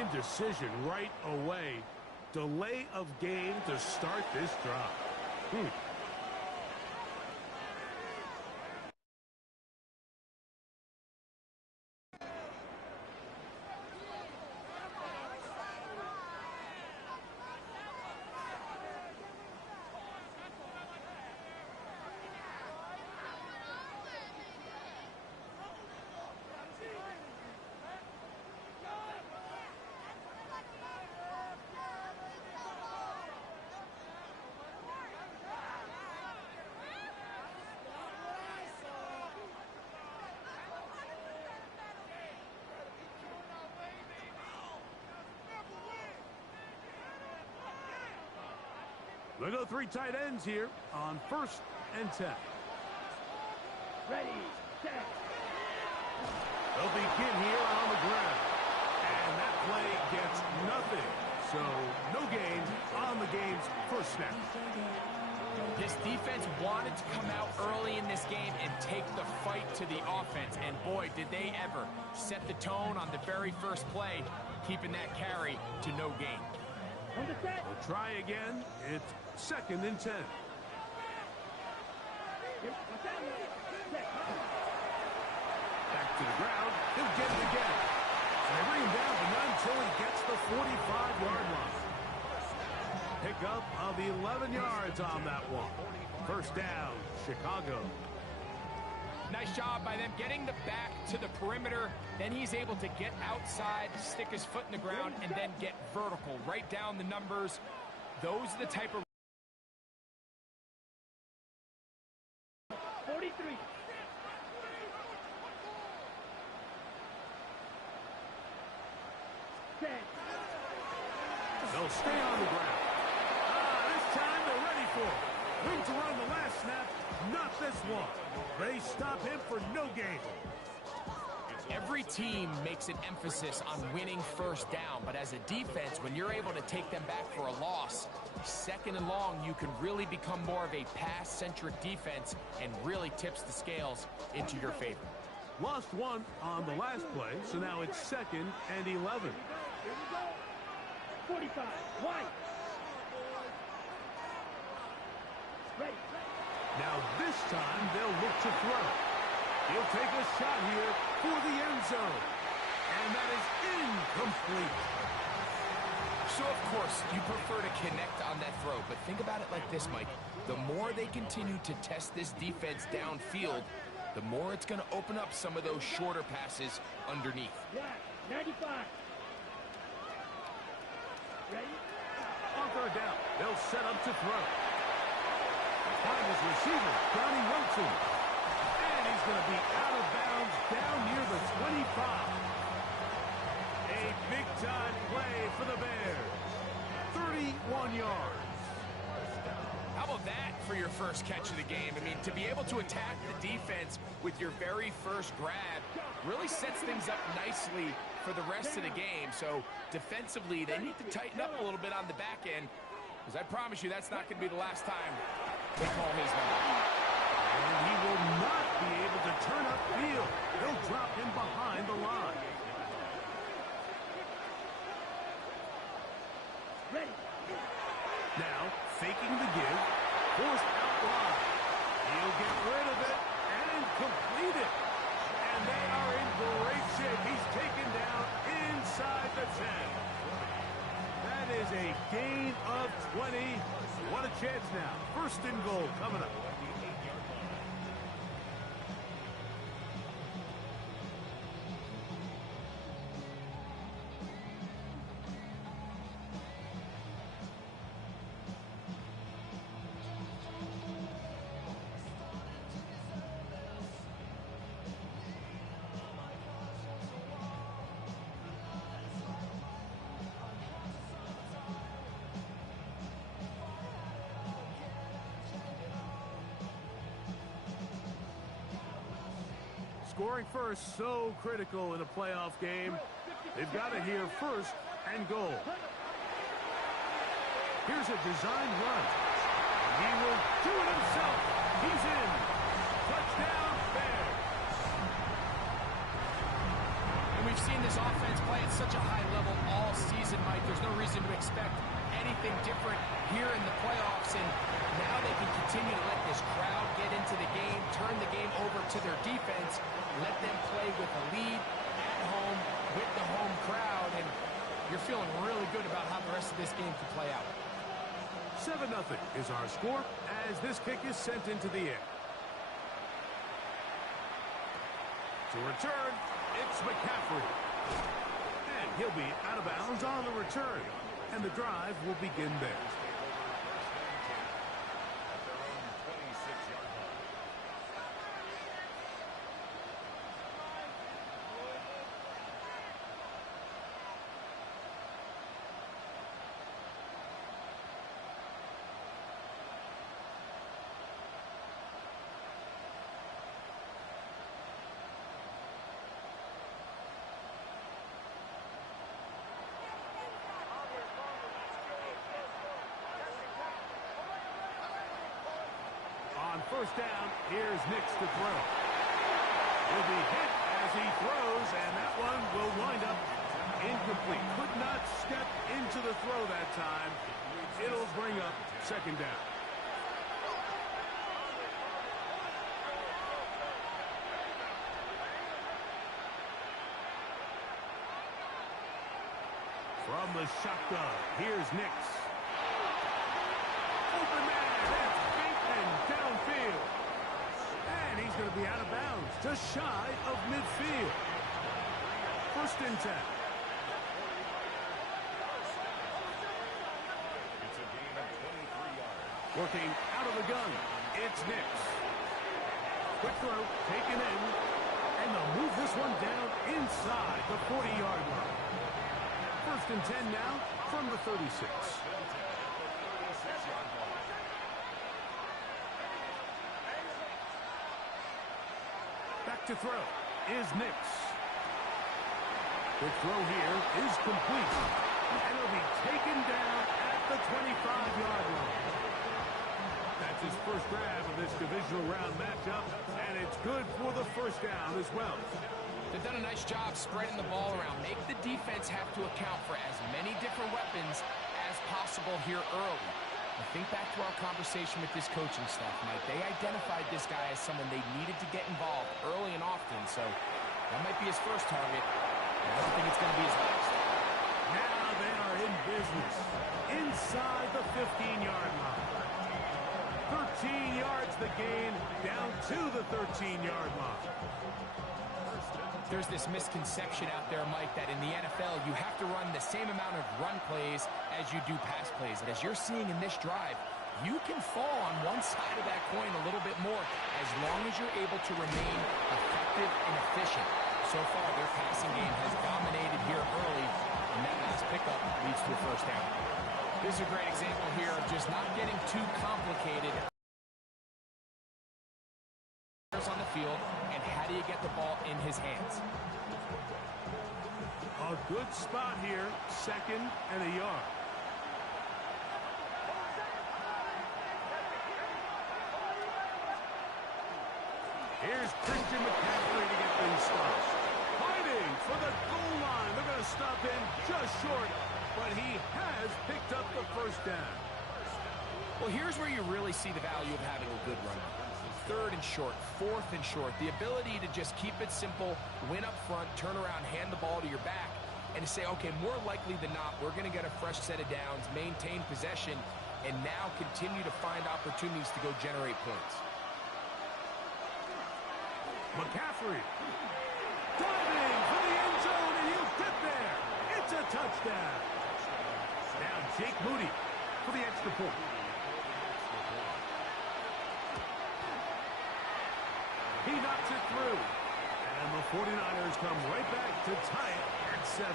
indecision right away. Delay of game to start this drive. We'll go 3 tight ends here on 1st and 10. Ready, set. They'll begin here on the ground. And that play gets nothing. So no gain on the game's first snap. This defense wanted to come out early in this game and take the fight to the offense. And boy, did they ever set the tone on the very first play, keeping that carry to no gain. We'll try again. It's 2nd and 10. Back to the ground. He'll get it again. And they bring him down to none until he gets the 45-yard line. Pickup of 11 yards on that one. 1st down, Chicago. Nice job by them getting the back to the perimeter. Then he's able to get outside, stick his foot in the ground, and then get vertical. Right down the numbers. Those are the type of... 43. They'll stay on the ground. This time they're ready for it. Wing to run the last snap. Not this one. They stop him for no gain. Every team makes an emphasis on winning 1st down, but as a defense, when you're able to take them back for a loss, 2nd and long, you can really become more of a pass-centric defense and really tips the scales into your favor. Lost 1 on the last play, so now it's 2nd and 11. Here we go. 45. White. Ready. Now this time they'll look to throw. He'll take a shot here for the end zone. And that is incomplete. So, of course, you prefer to connect on that throw, but think about it like this, Mike. The more they continue to test this defense downfield, the more it's going to open up some of those shorter passes underneath. Yeah, 95. Ready? On 3rd down, they'll set up to throw. Find his receiver, Johnny Wilson. And he's going to be out of bounds down near the 25. A big-time play for the Bears. 31 yards. How about that for your first catch of the game? I mean, to be able to attack the defense with your very first grab really sets things up nicely for the rest of the game. So defensively, they need to tighten up a little bit on the back end, because I promise you that's not going to be the last time they call his number. And he will not be able to turn upfield. They'll drop him behind the line. Ready. Now, faking the give, forced out wide. He'll get rid of it and complete it. And they are in great shape. He's taken down inside the 10. That is a gain of 20. What a chance now. 1st and goal coming up. Scoring first, so critical in a playoff game. They've got to hear 1st and goal. Here's a design run. He will do it himself. He's in. Touchdown, Bears. And we've seen this offense play at such a high level all something different here in the playoffs, and now they can continue to let this crowd get into the game, turn the game over to their defense, let them play with a lead at home with the home crowd, and you're feeling really good about how the rest of this game can play out. 7-0 is our score as this kick is sent into the air. To return, it's McCaffrey. And he'll be out of bounds on the return. And the drive will begin there. On first down, here's Nix to throw. He'll be hit as he throws, and that one will wind up incomplete. Could not step into the throw that time. It'll bring up second down. From the shotgun, here's Nix. Open man, that's Bateman downfield. And he's going to be out of bounds, just shy of midfield. First and 10. Working out of the gun, it's Nix. Quick throw, taken in, and they'll move this one down inside the 40-yard line. First and 10 now from the 36. Back to throw is Nix. Quick throw here is complete. And it'll be taken down at the 25-yard line. That's his first grab of this divisional round matchup, and it's good for the first down as well. They've done a nice job spreading the ball around. Make the defense have to account for as many different weapons as possible here early. I think back to our conversation with this coaching staff, Mike. They identified this guy as someone they needed to get involved early and often, so that might be his first target. I don't think it's going to be his last. Now they are in business inside the 15-yard line. 13 yards the gain, down to the 13-yard line. There's this misconception out there, Mike, that in the NFL you have to run the same amount of run plays as you do pass plays. And as you're seeing in this drive, you can fall on one side of that coin a little bit more as long as you're able to remain effective and efficient. So far, their passing game has dominated here early, and that last pickup leads to a first down. This is a great example here of just not getting too complicated on the field, and how do you get the ball in his hands? A good spot here, second and a yard. Here's Christian McCaffrey to get things started. Fighting for the goal line. They're going to stop him just short, but he has picked up the first down. Well, here's where you really see the value of having a good run. Third and short, fourth and short, the ability to just keep it simple, win up front, turn around, hand the ball to your back, and to say, okay, more likely than not, we're going to get a fresh set of downs, maintain possession, and now continue to find opportunities to go generate points. McCaffrey diving for the end zone, and he'll get there. It's a touchdown. Now Jake Moody for the extra point. He knocks it through. And the 49ers come right back to tie it at 7.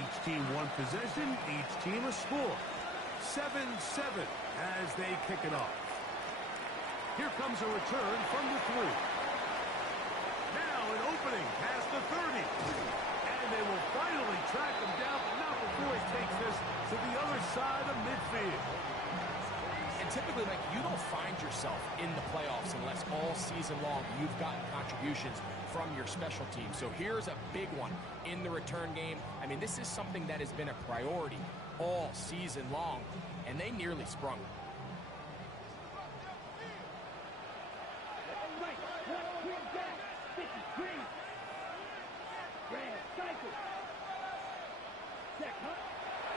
Each team one possession, each team a score. 7-7 as they kick it off. Here comes a return from the 3. Now an opening past the 30. And they will finally track him down, but not before he takes this to the other side of midfield. And typically, like, you don't find yourself in the playoffs unless all season long you've gotten contributions from your special team. So here's a big one in the return game. I mean, this is something that has been a priority all season long, and they nearly sprung.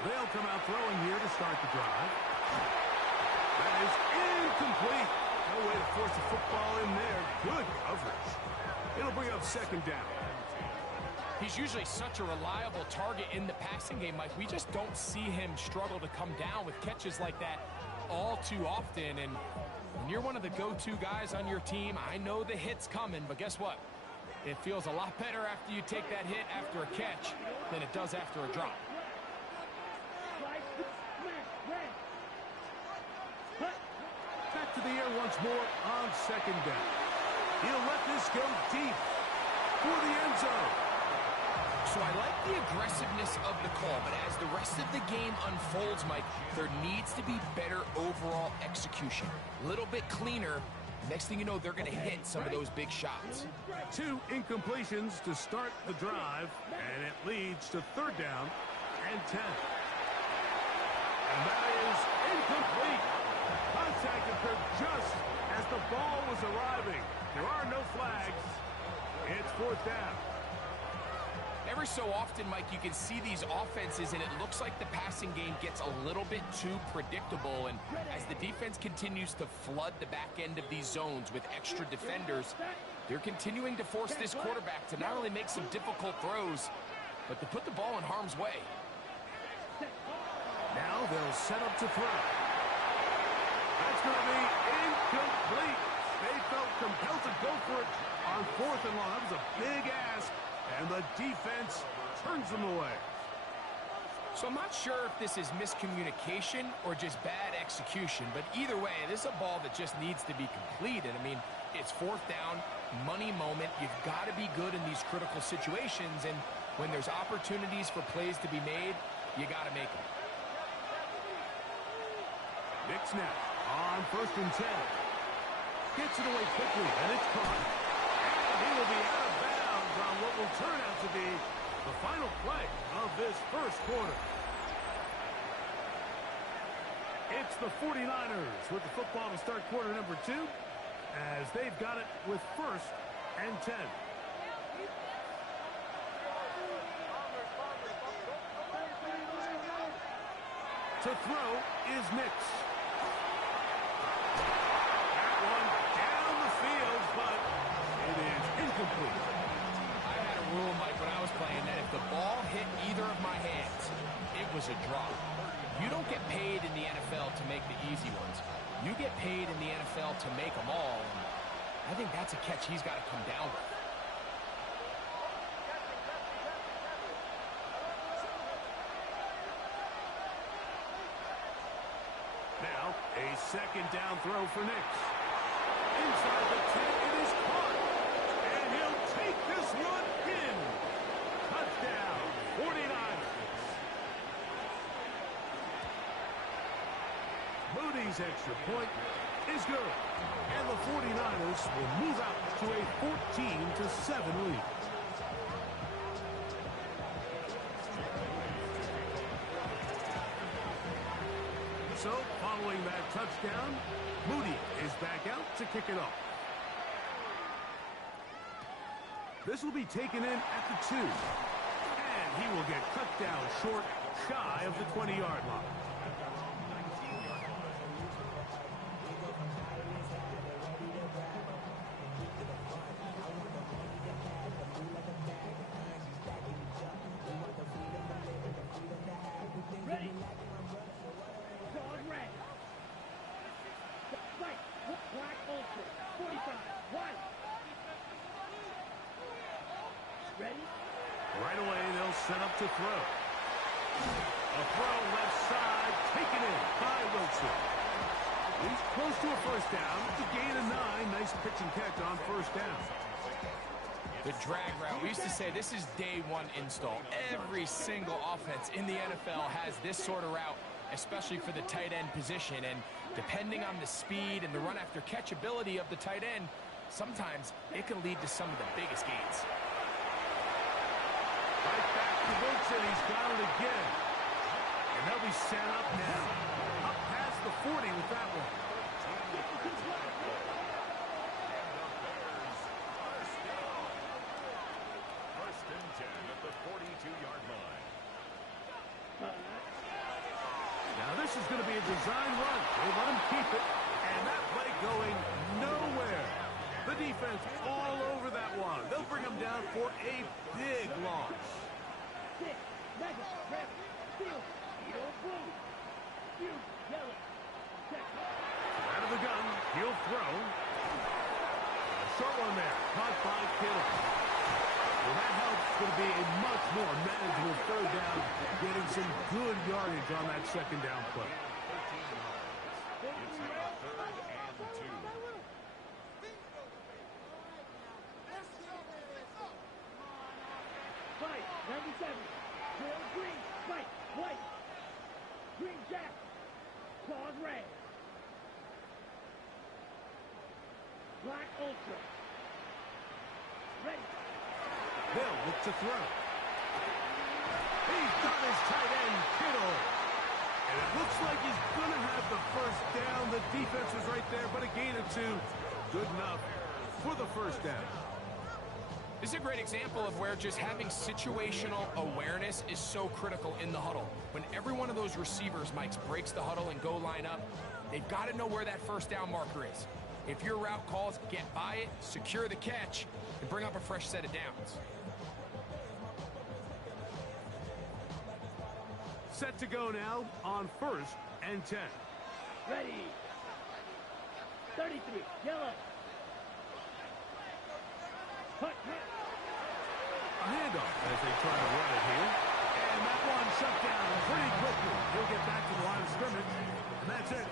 They'll come out throwing here to start the drive. That is incomplete. No way to force the football in there. Good coverage. It'll bring up second down. He's usually such a reliable target in the passing game, Mike. We just don't see him struggle to come down with catches like that all too often. And when you're one of the go-to guys on your team, I know the hit's coming, but guess what? It feels a lot better after you take that hit after a catch than it does after a drop. Back to the air once more on second down. He'll let this go deep for the end zone. So I like the aggressiveness of the call, but as the rest of the game unfolds, Mike, there needs to be better overall execution. A little bit cleaner. Next thing you know, they're going to hit some of those big shots. 2 incompletions to start the drive, and it leads to third down and 10. And that is incomplete. Contact occurred just as the ball was arriving. There are no flags. It's fourth down. Every so often, Mike, you can see these offenses, and it looks like the passing game gets a little bit too predictable. And as the defense continues to flood the back end of these zones with extra defenders, they're continuing to force this quarterback to not only make some difficult throws, but to put the ball in harm's way. Now they'll set up to throw. That's going to be incomplete. They felt compelled to go for it on fourth and long. That was a big ask, and the defense turns them away. So I'm not sure if this is miscommunication or just bad execution, but either way, this is a ball that just needs to be completed. I mean, it's fourth down, money moment. You've got to be good in these critical situations, and when there's opportunities for plays to be made, you got to make them. Nick snap on first and 10. Gets it away quickly, and it's caught. And he will be out of bounds on what will turn out to be the final play of this first quarter. It's the 49ers with the football to start quarter number 2, as they've got it with first and 10. To throw is Nix. That one down the field, but it is incomplete. I had a rule, Mike, when I was playing that if the ball hit either of my hands, it was a drop. You don't get paid in the NFL to make the easy ones. You get paid in the NFL to make them all. And I think that's a catch he's got to come down with. Now, a second down throw for Nix. Inside the 10, it is caught. And he'll take this one in. Touchdown, 49ers. Moody's extra point is good. And the 49ers will move out to a 14-7 lead. So, following that touchdown, Moody is back out to kick it off. This will be taken in at the 2. And he will get cut down short, shy of the 20-yard line. Ready? Dog red. Right. Black ultra. 45. White. Ready? Right away, they'll set up to throw. A throw left side, taken in by Wilson. He's close to a first down. It's a gain of 9. Nice pitch and catch on first down. The drag route. We used to say this is day one install. Every single offense in the NFL has this sort of route, especially for the tight end position. And depending on the speed and the run after catch ability of the tight end, sometimes it can lead to some of the biggest gains. Right back to Wilson. He's got it again. And they'll be set up now. Up past the 40 with that one. First and 10 at the 42-yard line. Now this is going to be a design run. They let him keep it. And that play going nowhere. The defense all over that one. They'll bring him down for a big loss. Out of the gun, he'll throw. A short one there, caught by Kittle. Well, that helps. Going to be a much more manageable third down, getting some good yardage on that second down play. 13 yards. It's now 3rd and 2. Fight, 97. Bill Green, fight, white. Green Jack, claws red. Black Ultra. Ready. They'll look to throw. He's got his tight end, Kittle. And it looks like he's going to have the first down. The defense was right there, but a gain of 2. Good enough for the first down. This is a great example of where just having situational awareness is so critical in the huddle. When every one of those receivers, Mike, breaks the huddle and go line up, they've got to know where that first down marker is. If your route calls, get by it, secure the catch, and bring up a fresh set of downs. Set to go now on 1st and 10. Ready. 33, yellow. Hut, hut. A handoff as they try to run it here. And that one shut down pretty quickly. He'll get back to the line of scrimmage. And that's it.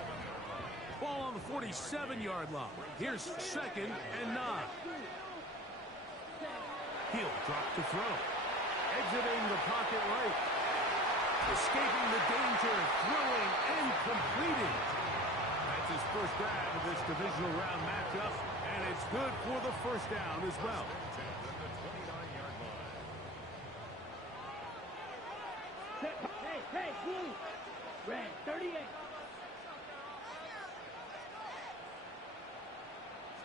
Ball on the 47-yard line. Here's 2nd and 9. He'll drop to throw. Exiting the pocket right. Escaping the danger, throwing and completing. That's his first grab of this divisional round matchup, and it's good for the first down as well. Hey, blue. Red, 38.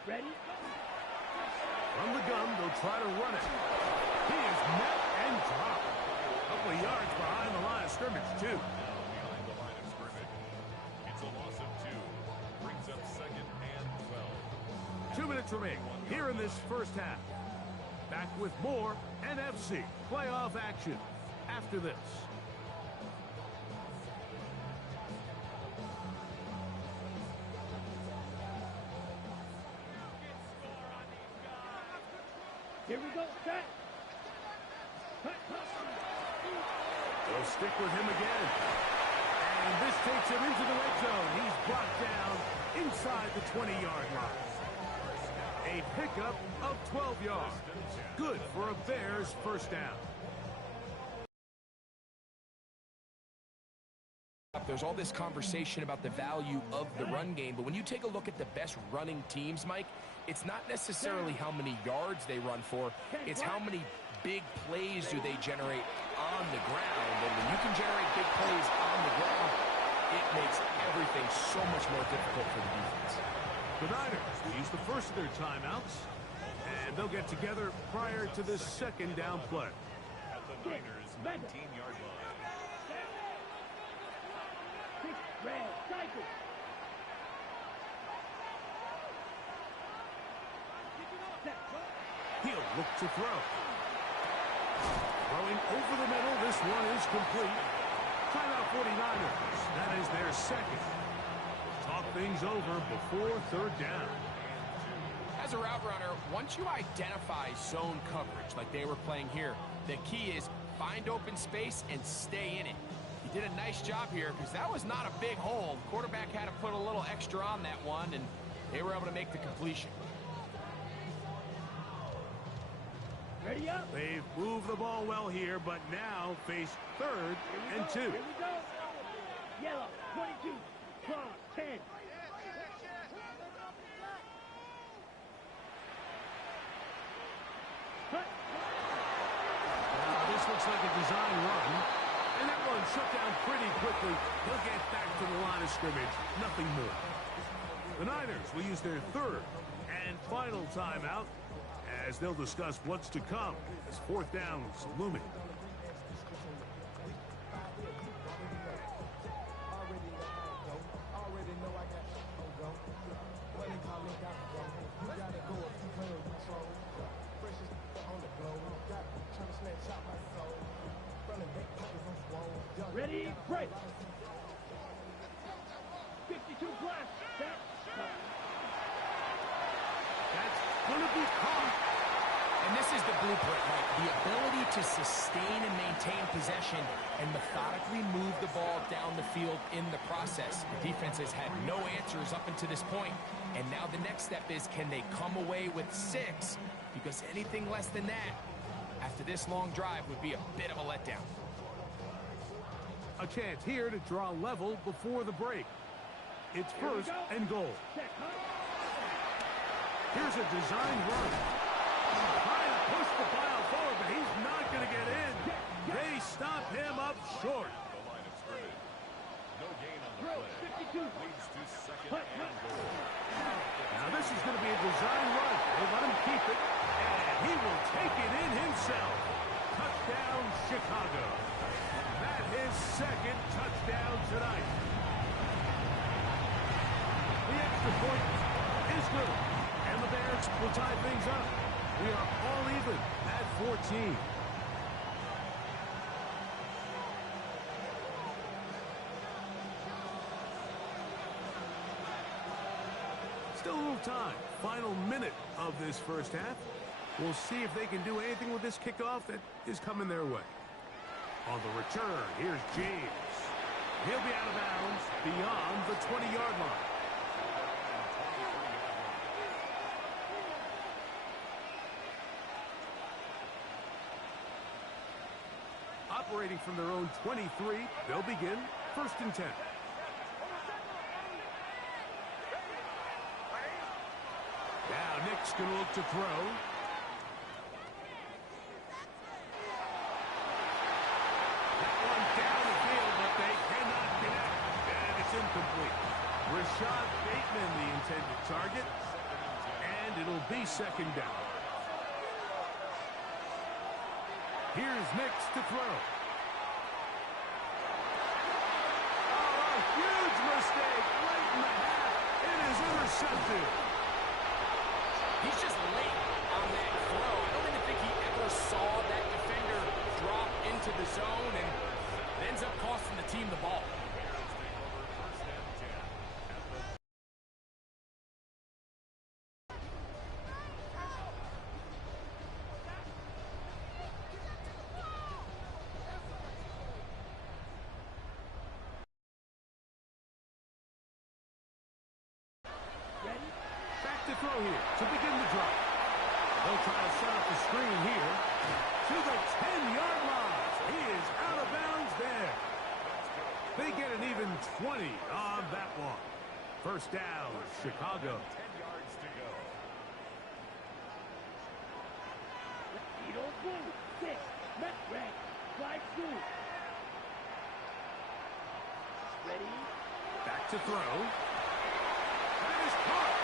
Ready? From the gun, they'll try to run it. He is met and dropped. A couple of yards behind the line of scrimmage, too. Now behind the line of scrimmage. It's a loss of 2. Brings up 2nd and 12. 2 minutes remaining here in this first half. Back with more NFC playoff action after this. Here we go, set. They'll stick with him again. And this takes him into the red zone. He's brought down inside the 20-yard line. A pickup of 12 yards. Good for a Bears first down. There's all this conversation about the value of the run game, but when you take a look at the best running teams, Mike, it's not necessarily how many yards they run for, it's how many big plays do they generate on the ground. And when you can generate big plays on the ground, it makes everything so much more difficult for the defense. The Niners use the first of their timeouts, and they'll get together prior to this second down play. At the Niners' 19-yard line. Red, cycle. He'll look to throw. Throwing over the middle. This one is complete. Timeout 49ers. That is their second. Talk things over before third down. As a route runner, once you identify zone coverage like they were playing here, the key is find open space and stay in it. He did a nice job here because that was not a big hole. The quarterback had to put a little extra on that one, and they were able to make the completion. Ready up. They've moved the ball well here, but now face 3rd and 2. Here we go. Yellow, 22. Cross, 10. This looks like a design run. And that one shut down pretty quickly. He'll get back to the line of scrimmage. Nothing more. The Niners will use their third and final timeout as they'll discuss what's to come as fourth down is looming. Ready, break. 52 plus. That's going to be caught. And this is the blueprint, Mike. The ability to sustain and maintain possession and methodically move the ball down the field in the process. The defense has had no answers up until this point. And now the next step is, can they come away with 6? Because anything less than that, after this long drive, would be a bit of a letdown. A chance here to draw level before the break. It's first and goal. Here's a design run. Trying to push the pile forward, but he's not going to get in. They stop him up short. The line of scrimmage. No gain on the play. Leads to second and goal. Now this is going to be a design run. They let him keep it, and he will take it in himself. Touchdown, Chicago. That his second touchdown tonight. The extra point is good, and the Bears will tie things up. We are all even at 14. Still a little time. Final minute of this first half. We'll see if they can do anything with this kickoff that is coming their way. On the return, here's James. He'll be out of bounds beyond the 20-yard line. Operating from their own 23, they'll begin first and 10. Now Nick's going to look to throw. That one down the field, but they cannot connect. And it's incomplete. Rashad Bateman, the intended target. And it'll be second down. Here's Nick's to throw. Oh, a huge mistake late in the half. It is intercepted. He's just late on that throw. I don't even think he ever saw that defender drop into the zone, and it ends up costing the team the ball. To throw here to begin the drive. They'll try to set up the screen here to the 10-yard line. He is out of bounds there. They get an even 20 on that one. First down, Chicago. 10 yards to go. Back to throw. That is caught.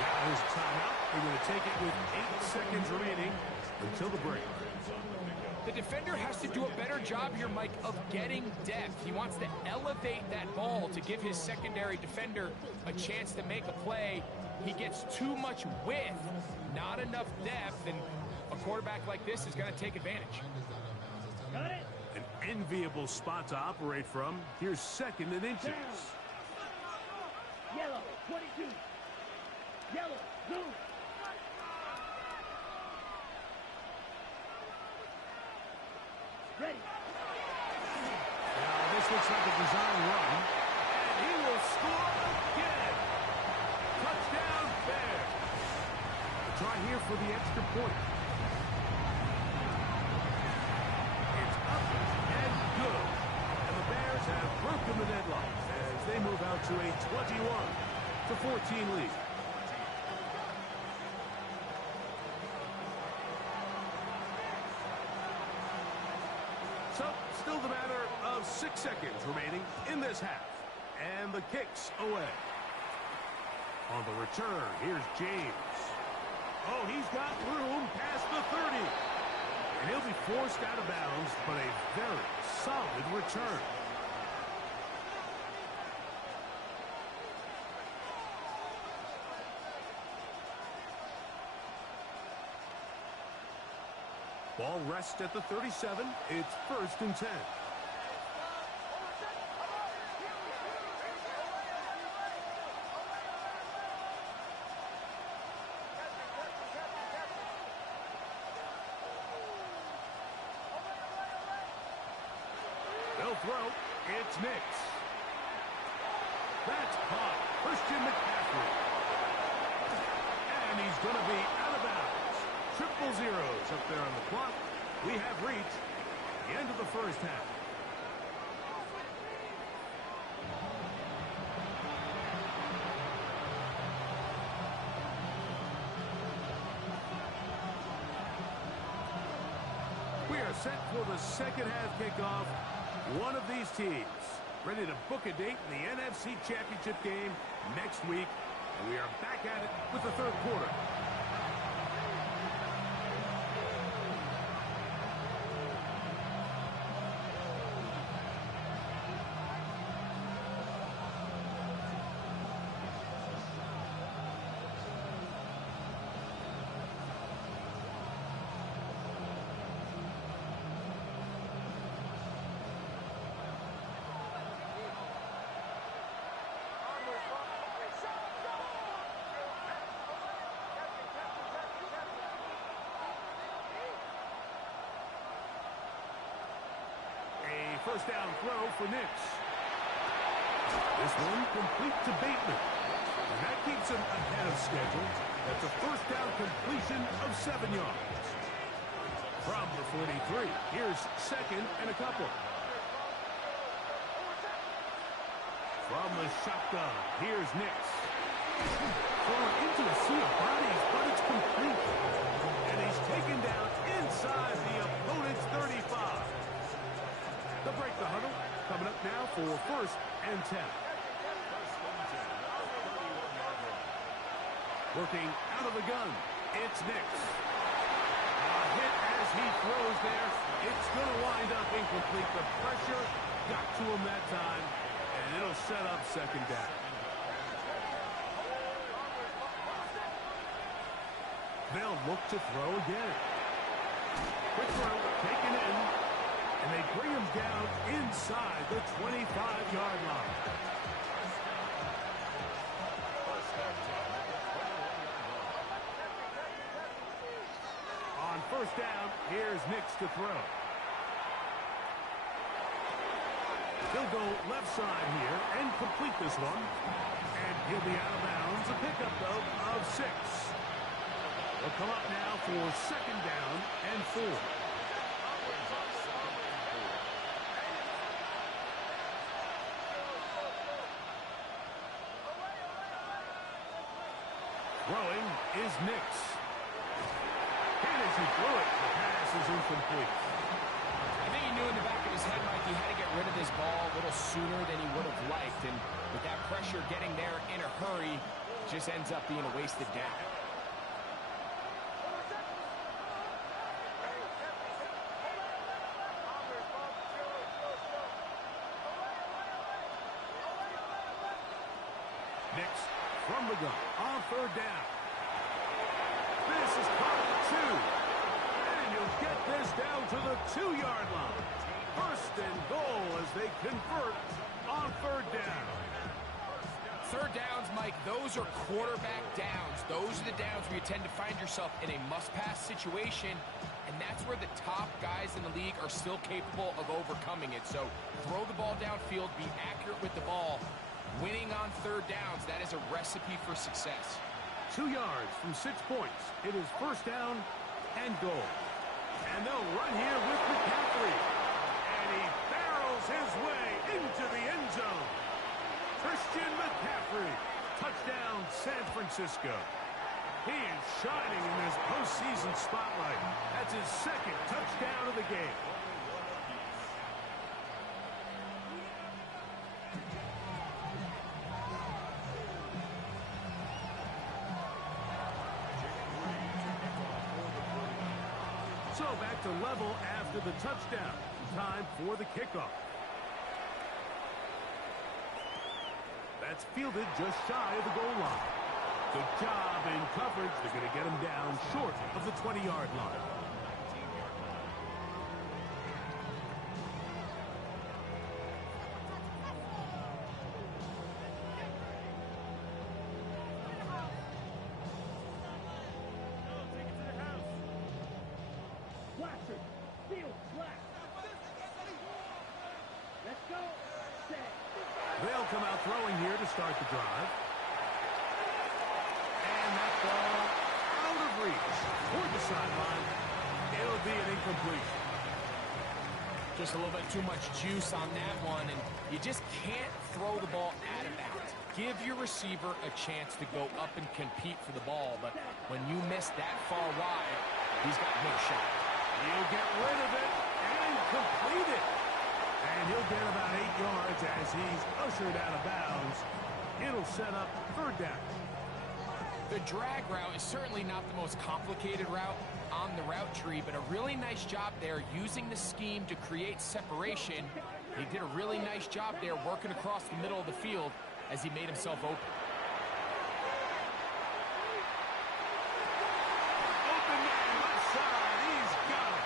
Now his timeout. They're going to take it with 8 seconds remaining until the break. The defender has to do a better job here, Mike, of getting depth. He wants to elevate that ball to give his secondary defender a chance to make a play. He gets too much width, not enough depth, and a quarterback like this is going to take advantage. Got it. An enviable spot to operate from. Here's second and inches. Yellow, 22. Yellow, blue. Ready. Now this looks like a design run. And he will score again. Touchdown Bears. A try here for the extra point. It's up and good. And the Bears have broken the deadlock as they move out to a 21-14 lead. Still the matter of 6 seconds remaining in this half. And the kick's away. On the return, here's James. Oh, he's got room past the 30. And he'll be forced out of bounds, but a very solid return. Ball rests at the 37. It's 1st and 10. They'll throw. It's Nix. That's caught. Christian McCaffrey. And he's going to be out of bounds. Triple zeros up there on the clock. We have reached the end of the first half. We are set for the second half kickoff. One of these teams ready to book a date in the NFC Championship game next week. And we are back at it with the third quarter. First down throw for Nix. This one complete to Bateman. And that keeps him ahead of schedule. That's a first down completion of 7 yards. From the 43, here's 2nd and a couple. From the shotgun, here's Nix. Thrown into a sea of bodies, but it's complete. And he's taken down inside the opponent's 35. They'll break the huddle. Coming up now for 1st and 10. Working out of the gun. It's Nix. A hit as he throws there. It's going to wind up incomplete. The pressure got to him that time, and it'll set up 2nd down. They'll look to throw again. Quick throw, taken in. And they bring him down inside the 25-yard line. On 1st down, here's Nix to throw. He'll go left side here and complete this one. And he'll be out of bounds. A pickup, though, of 6. They'll come up now for 2nd down and 4. Throwing is Nix. And as he threw it, the pass is incomplete. I think he knew in the back of his head, Mike, he had to get rid of this ball a little sooner than he would have liked. And with that pressure getting there in a hurry, just ends up being a wasted down. Nix from the gun on 3rd down. This is caught at 2. And you'll get this down to the 2-yard line. 1st and goal as they convert on 3rd down. 3rd downs, Mike, those are quarterback downs. Those are the downs where you tend to find yourself in a must-pass situation, and that's where the top guys in the league are still capable of overcoming it. So throw the ball downfield, be accurate with the ball. Winning on 3rd downs, that is a recipe for success. 2 yards from 6 points. It is 1st down and goal. And they'll run here with McCaffrey. And he barrels his way into the end zone. Christian McCaffrey. Touchdown, San Francisco. He is shining in this postseason spotlight. That's his 2nd touchdown of the game. So back to level after the touchdown. Time for the kickoff. That's fielded just shy of the goal line. Good job in coverage. They're going to get him down short of the 20-yard line. They'll come out throwing here to start the drive. And that ball out of reach toward the sideline. It'll be an incompletion. Just a little bit too much juice on that one, and you just can't throw the ball out of bounds. Give your receiver a chance to go up and compete for the ball, but when you miss that far wide, he's got no shot. He'll get rid of it and complete it. And he'll get about 8 yards as he's ushered out of bounds. It'll set up third down. The drag route is certainly not the most complicated route on the route tree, but a really nice job there using the scheme to create separation. He did a really nice job there working across the middle of the field as he made himself open. Open man left side. He's got it.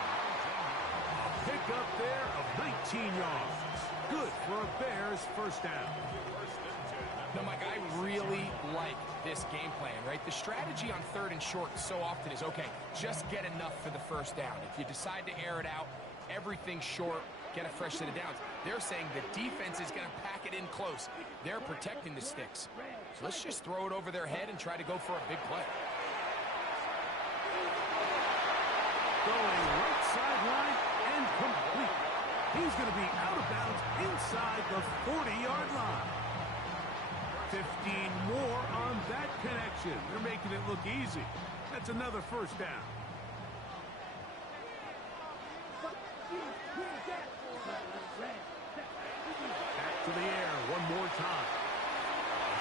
Pick up there of 19 yards. Good for a Bears first down. Now, Mike, I really like this game plan, right? The strategy on third and short so often is, okay, just get enough for the first down. If you decide to air it out, everything short, get a fresh set of downs. They're saying the defense is going to pack it in close. They're protecting the sticks. So let's just throw it over their head and try to go for a big play. Going right sideline and complete. He's going to be out of bounds inside the 40-yard line. 15 more on that connection. They're making it look easy. That's another first down. Back to the air one more time.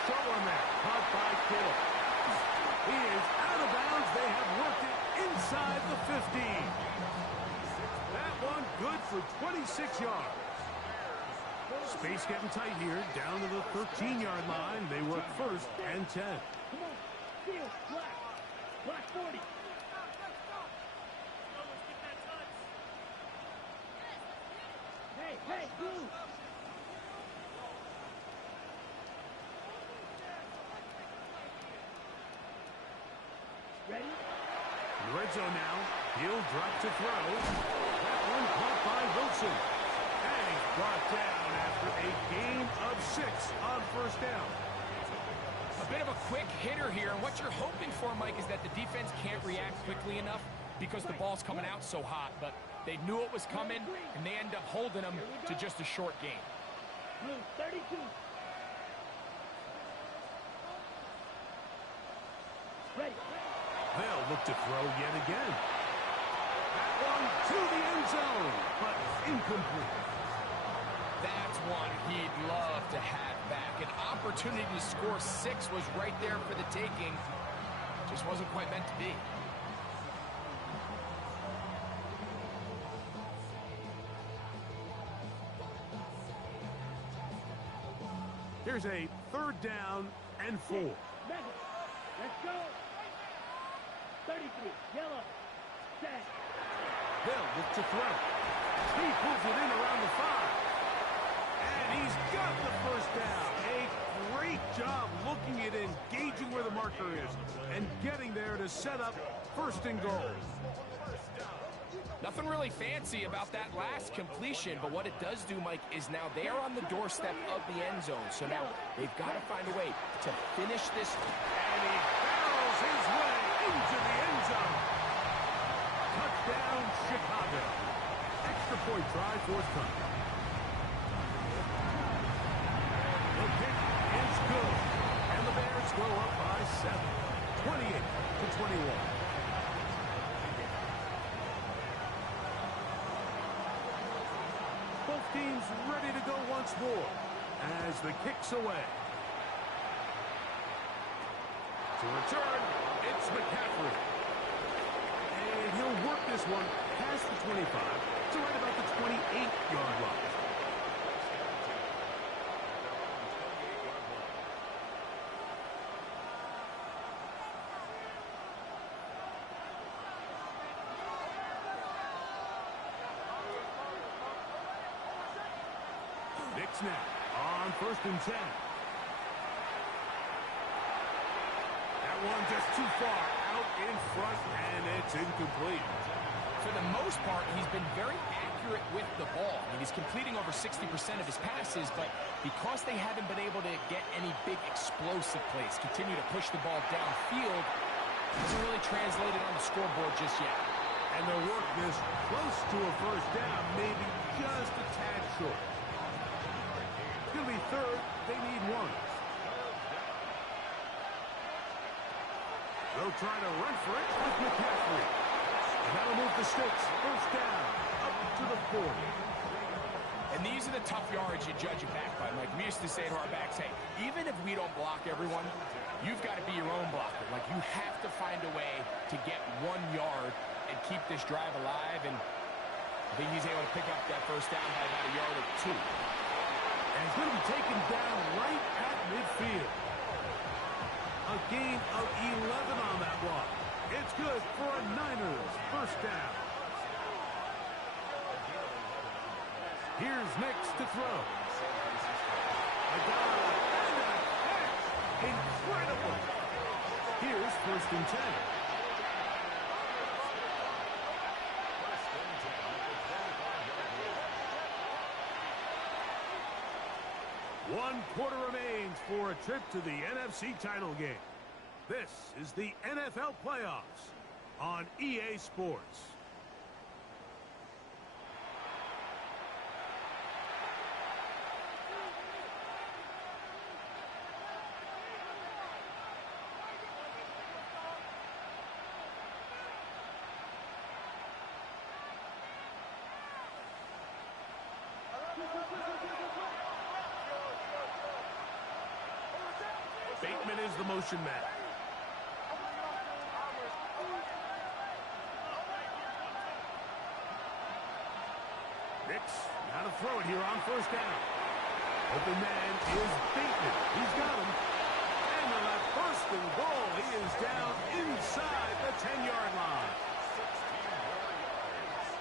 Show on that. Caught by Kill. He is out of bounds. They have worked it inside the 15. That one good for 26 yards. Space getting tight here, down to the 13-yard line. They work first and 10. Come on, field, black. Black 40. Hey, hey, blue. Ready? In the red zone now. He'll drop to throw. That one caught by Wilson. And he's brought down after a gain of 6 on first down. A bit of a quick hitter here, and what you're hoping for, Mike, is that the defense can't react quickly enough because the ball's coming out so hot, but they knew it was coming, and they end up holding them to just a short gain. Blue 32. Ready. They'll look to throw yet again. That one to the end zone, but incomplete. That's one he'd love to have back. An opportunity to score 6 was right there for the taking. Just wasn't quite meant to be. Here's a third down and 4. Madden. Let's go. 33. Yellow. Set. They'll look to throw. He pulls it in around the 5. And he's got the first down. A great job looking at engaging where the marker is and getting there to set up first and goal. Nothing really fancy about that last completion, but what it does do, Mike, is now they are on the doorstep of the end zone. So now they've got to find a way to finish this. And he barrels his way into the end zone. Touchdown, Chicago. Extra point try forthcoming. The kick is good. And the Bears go up by 7. 28-21. Both teams ready to go once more as the kick's away. To return, it's McCaffrey. A And he'll work this one past the 25 to right about the 28-yard line. Nick snap on 1st and 10. That one just too far out in front, and it's incomplete. For the most part, he's been very accurate with the ball. I mean, he's completing over 60% of his passes, but because they haven't been able to get any big explosive plays, continue to push the ball downfield, hasn't really translated on the scoreboard just yet. And they'll work this close to a first down, maybe just a tad short. It's going to be 3rd. They need 1. They'll try to run for it with McCaffrey. And that'll move the sticks. First down, up to the 40. And these are the tough yards you judge it back by. Like we used to say to our backs, hey, even if we don't block everyone, you've got to be your own blocker. Like you have to find a way to get 1 yard and keep this drive alive. And I think he's able to pick up that first down by about a yard or 2. And he's going to be taken down right at midfield. A gain of 11 on that block. It's good for a Niners first down. Here's Nix to throw. A dive and a catch. Incredible. Here's 1st and 10. One quarter remains for a trip to the NFC title game. This is the NFL playoffs on EA Sports. Bateman is the motion man. Nix, now to throw it here on first down. Open man is Bateman. He's got him. And on that 1st and goal, he is down inside the 10-yard line. 16 more yards.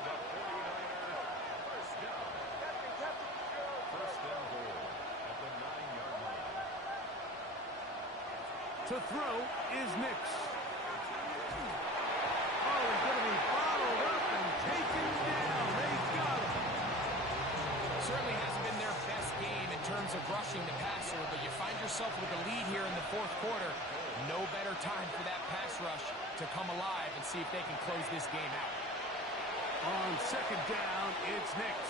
The 49er first down. First and goal at the 9-yard line. To throw is Nix. Oh, he's going to be bottled up and taken down. They got him. Certainly hasn't been their best game in terms of rushing the passer, but you find yourself with a lead here in the 4th quarter. No better time for that pass rush to come alive and see if they can close this game out. On 2nd down, it's Nix.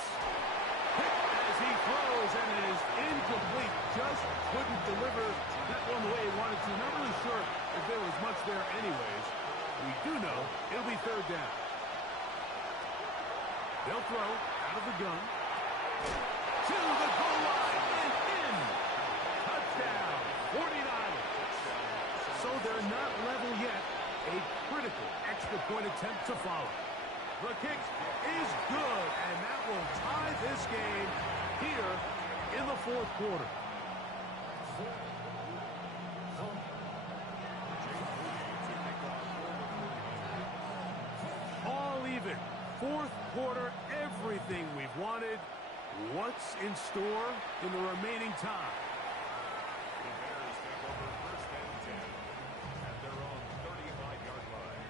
Hit as he throws, and it is incomplete. Just couldn't deliver that one the way he wanted to. Not really sure if there was much there anyways. We do know it'll be 3rd down. They'll throw out of the gun. To the goal line and in. Touchdown, 49ers. So they're not level yet. A critical extra point attempt to follow. The kick is good, and that will tie this game here in the 4th quarter. All even. 4th quarter, everything we've wanted. What's in store in the remaining time? The Bears take over 1st and 10 at their own 35-yard line.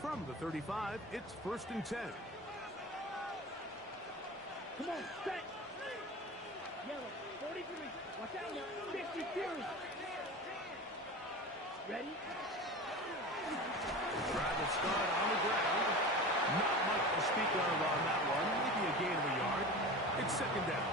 From the 35, it's 1st and 10. Come on, set. Yellow, 43. Watch out now. 52. Ready? Drive and start on the ground. Not much to speak of on that one. Maybe a gain of a yard. It's 2nd down.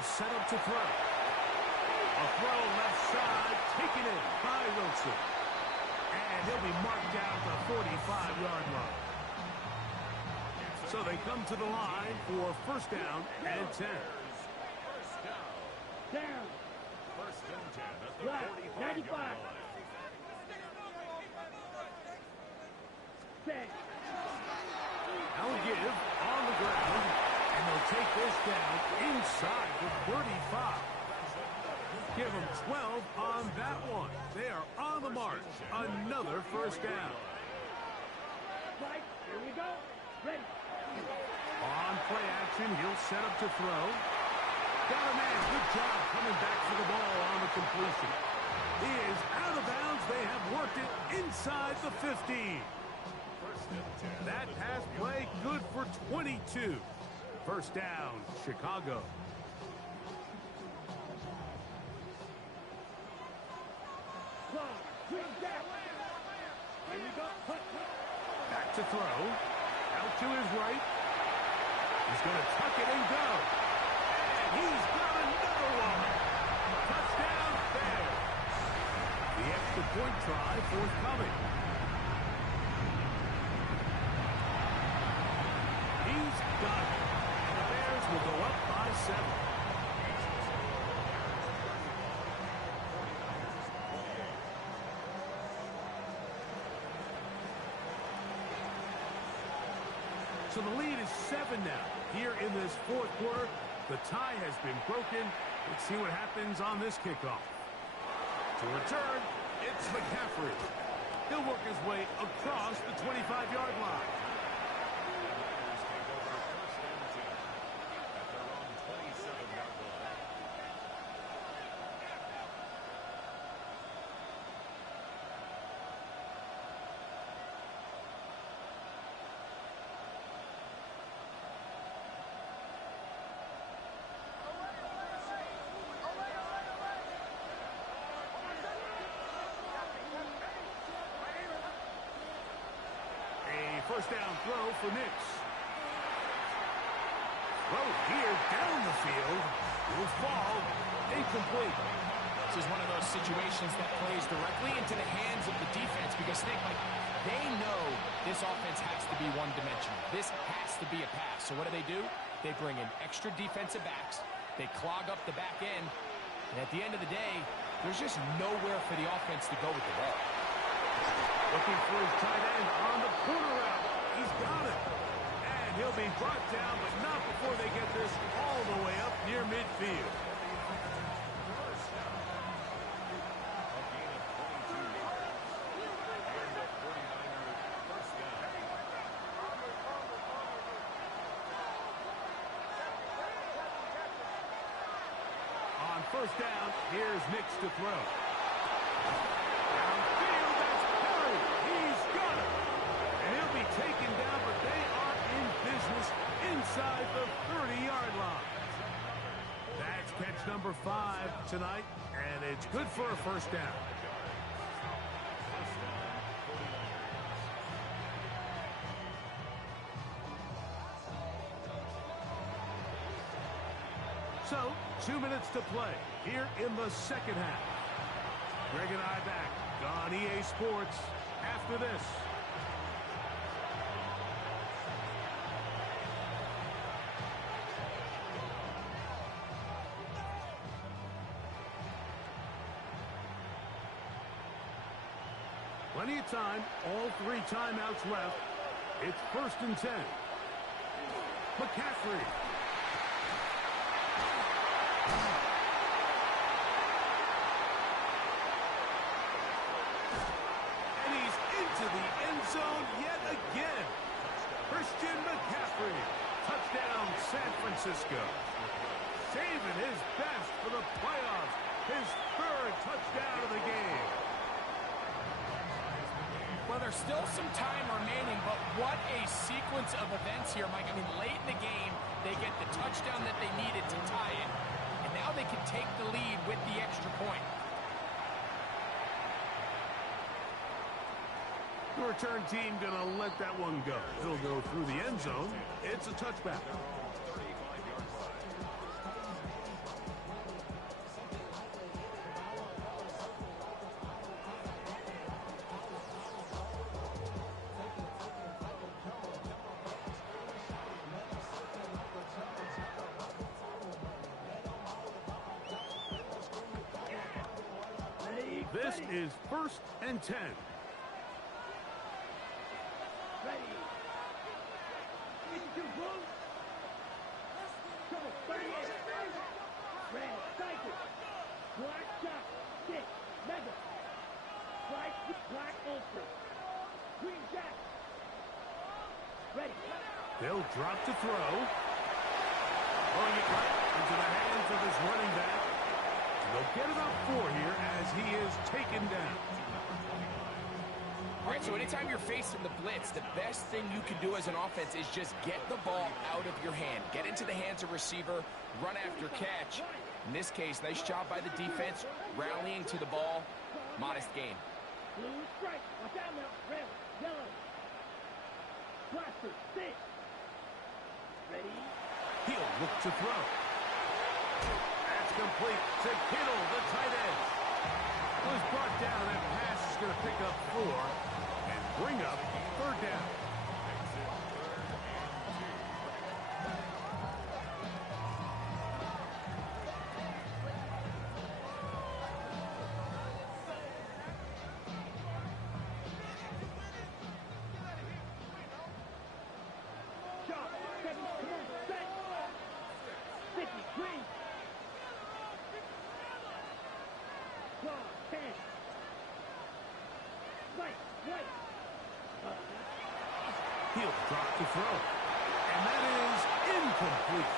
He'll set up to throw. A throw left side, taken in by Wilson. And he'll be marked down at the 45-yard line. So they come to the line for first down and 10. Down. First and 10 at the Right. 45-yard 95. line. Set. Now give on the ground, and they'll take this down inside the 35. Give them 12 on that one. They are on the march. Another first down. Right. Here we go. Ready. On play action, he'll set up to throw. Got a man. Good job coming back for the ball on the completion. He is out of bounds. They have worked it inside the 15. That pass play good for 22. First down, Chicago. Go. Bring down. Here we go. Back to throw. Out to his right. He's going to tuck it and go. And he's got another one. Touchdown, Bears. The extra point try forthcoming. He's got it. The Bears will go up by 7. So the lead is 7 now. Here in this fourth quarter, the tie has been broken. Let's see what happens on this kickoff. To return, it's McCaffrey. He'll work his way across the 25-yard line. First down throw for Nix. Throw here down the field. Will fall incomplete. This is one of those situations that plays directly into the hands of the defense because they know this offense has to be one-dimensional. This has to be a pass. So what do? They bring in extra defensive backs. They clog up the back end. And at the end of the day, there's just nowhere for the offense to go with the ball. Looking for his tight end on the corner route. He's got it. And he'll be brought down, but not before they get this all the way up near midfield. On first down, here's Nix to throw. Downfield, that's Perry. He's got it. And he'll be taken down, but they are in business inside the 30-yard line. That's catch number 5 tonight, and it's good for a first down. So, 2 minutes to play here in the second half. Greg and I back on EA Sports after this. Plenty of time, all 3 timeouts left. It's first and 10. McCaffrey. And he's into the end zone yet again. Christian McCaffrey. Touchdown, San Francisco. Saving his best for the playoffs. His 3rd touchdown of the game. Well, there's still some time remaining, but what a sequence of events here, Mike. I mean, late in the game, they get the touchdown that they needed to tie it, and now they can take the lead with the extra point. The return team going to let that one go. It'll go through the end zone. It's a touchback. This is 1st and 10. Ready. 52 blue. Trouble 38. Red cycle. Black shot. 6. Mega. Black ultra. Green jack. Ready. They'll drop to throw. Throwing it right into the hands of his running back. They'll get about 4 here as he is taken down. All right, so anytime you're facing the blitz, the best thing you can do as an offense is just get the ball out of your hand. Get into the hands of receiver, run after catch. In this case, nice job by the defense, rallying to the ball. Modest gain. Blue strike. Watch out now. Red. Yellow. Blaster. 6. Ready. He'll look to throw. That's complete to Kittle, the tight end. Was brought down. That pass is going to pick up 4 and bring up 3rd down. Shot. 7. Come on. Set. 50. Green. Draw. 10. Right. Right. He'll drop to throw. And that is incomplete.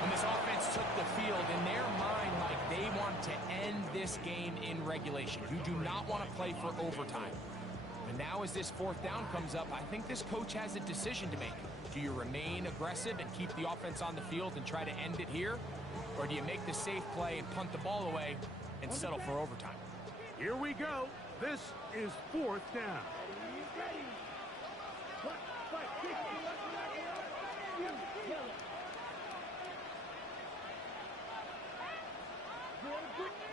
When this offense took the field, in their mind, like, they want to end this game in regulation. You do not want to play for overtime. And now as this 4th down comes up, I think this coach has a decision to make. Do you remain aggressive and keep the offense on the field and try to end it here? Or do you make the safe play and punt the ball away and settle for overtime? Here we go. This is 4th down. Ready. What? 5. 6. Yellow.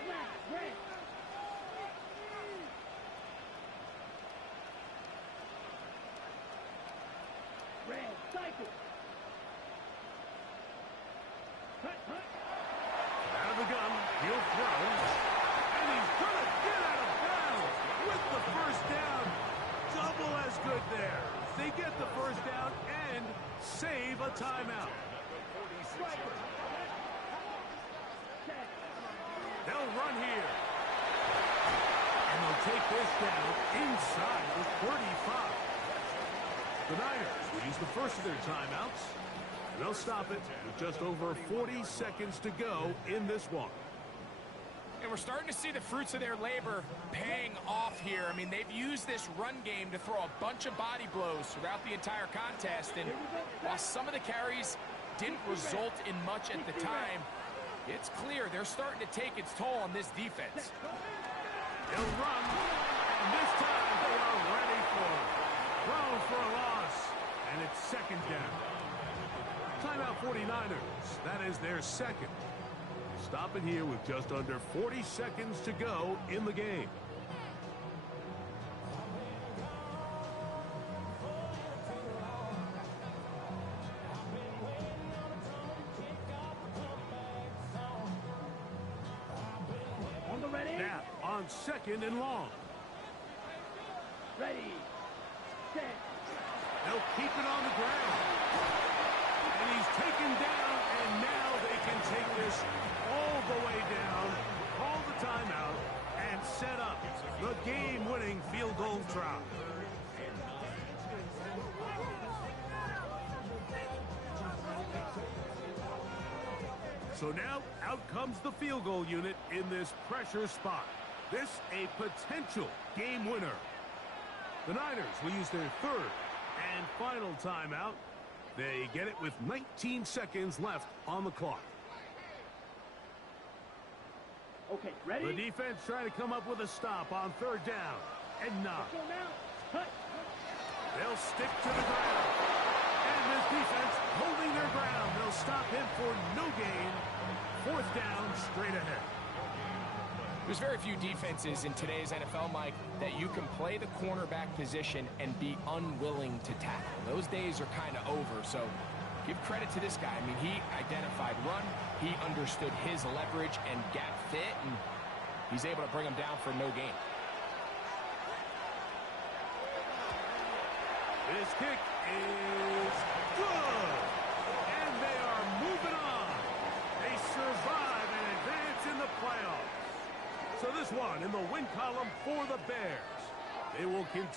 Black. Red. Red cycle. Hut. Out of the gun. He'll throw. And he's going to get out of bounds with the 1st down. Double as good there. They get the 1st down and save a timeout. They'll run here. And they'll take this down inside the 35. The Niners will use the first of their timeouts. They'll stop it with just over 40 seconds to go in this one. And we're starting to see the fruits of their labor paying off here. I mean, they've used this run game to throw a bunch of body blows throughout the entire contest. And while some of the carries didn't result in much at the time, it's clear they're starting to take its toll on this defense. They'll run, and this time they are ready for it. Thrown for a loss, and it's 2nd down. Timeout 49ers. That is their 2nd. Stop it here with just under 40 seconds to go in the game. On the ready. Snap on 2nd and long. Ready. Set. They'll keep it on the ground. And he's taken down, and now they can take this all the way down, call the timeout, and set up the game-winning field goal try. So now, out comes the field goal unit in this pressure spot. This a potential game winner. The Niners will use their 3rd and final timeout. They get it with 19 seconds left on the clock. Okay, ready? The defense trying to come up with a stop on 3rd down. And not. Go now. Hut. They'll stick to the ground. And this defense holding their ground. They'll stop him for no gain. 4th down, straight ahead. There's very few defenses in today's NFL, Mike, that you can play the cornerback position and be unwilling to tackle. Those days are kind of over, so give credit to this guy. I mean, he identified run, he understood his leverage and gap fit, and he's able to bring them down for no gain. This kick is good. And they are moving on. They survive and advance in the playoffs. So this one in the win column for the Bears. They will continue.